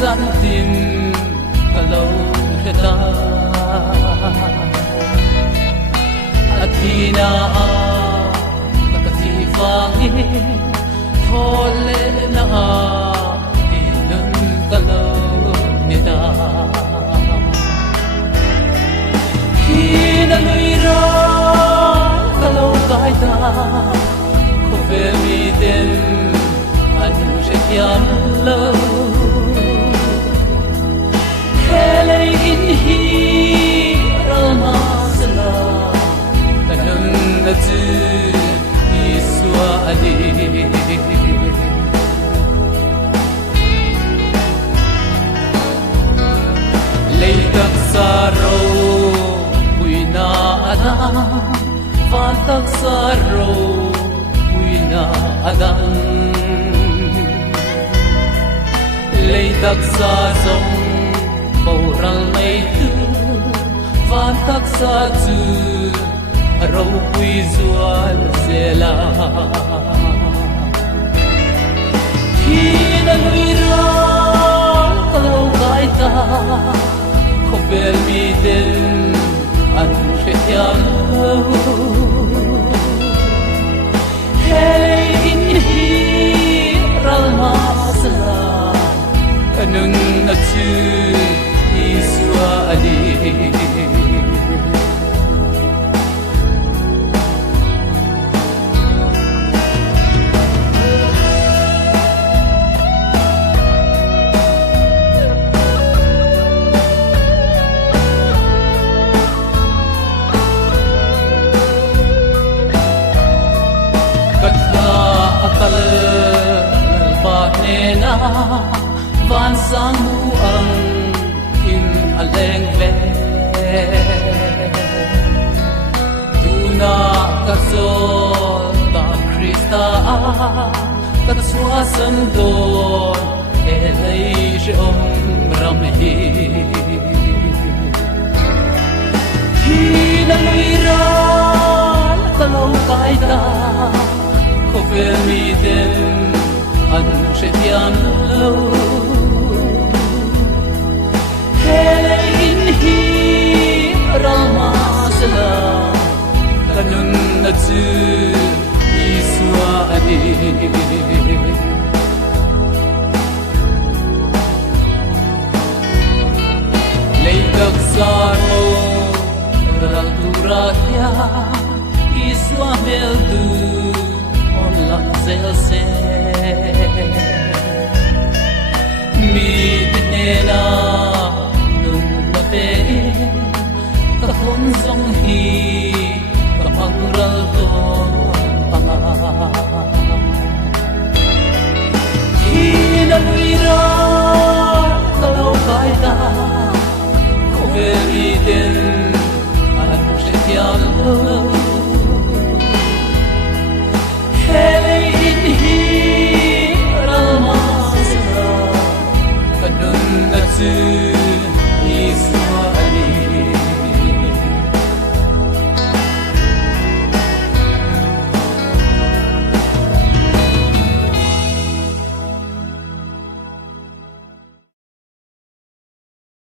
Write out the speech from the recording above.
san tin kalo heta athina takati fangi thole na inun kalo neta hina luira kalo kaita khove mi den an shekiam lo hele in hi ramasla kanun na tu iswa ali leitak saro puina adam vantak saro puina adam leitak sa zong baural mai tu vantak sa tu rau pui zual zela hina luira kalau kaita khobel mi den an shekiam hey in hi ramasla kanun na tu iswa ali van sang mu ang in aleng ve tuna kaso ta krista kaswa san don elei shom ram hi hina luira kalau kaita khove mi den an shekiam lo hele in hi ramasla kanun na tu iswa ali leitak saro ralturahya iswa meldu on la zelse midnena nun na pe kahon song hi kapangral to panga hina luira kalau kaita khove mi den an shekiam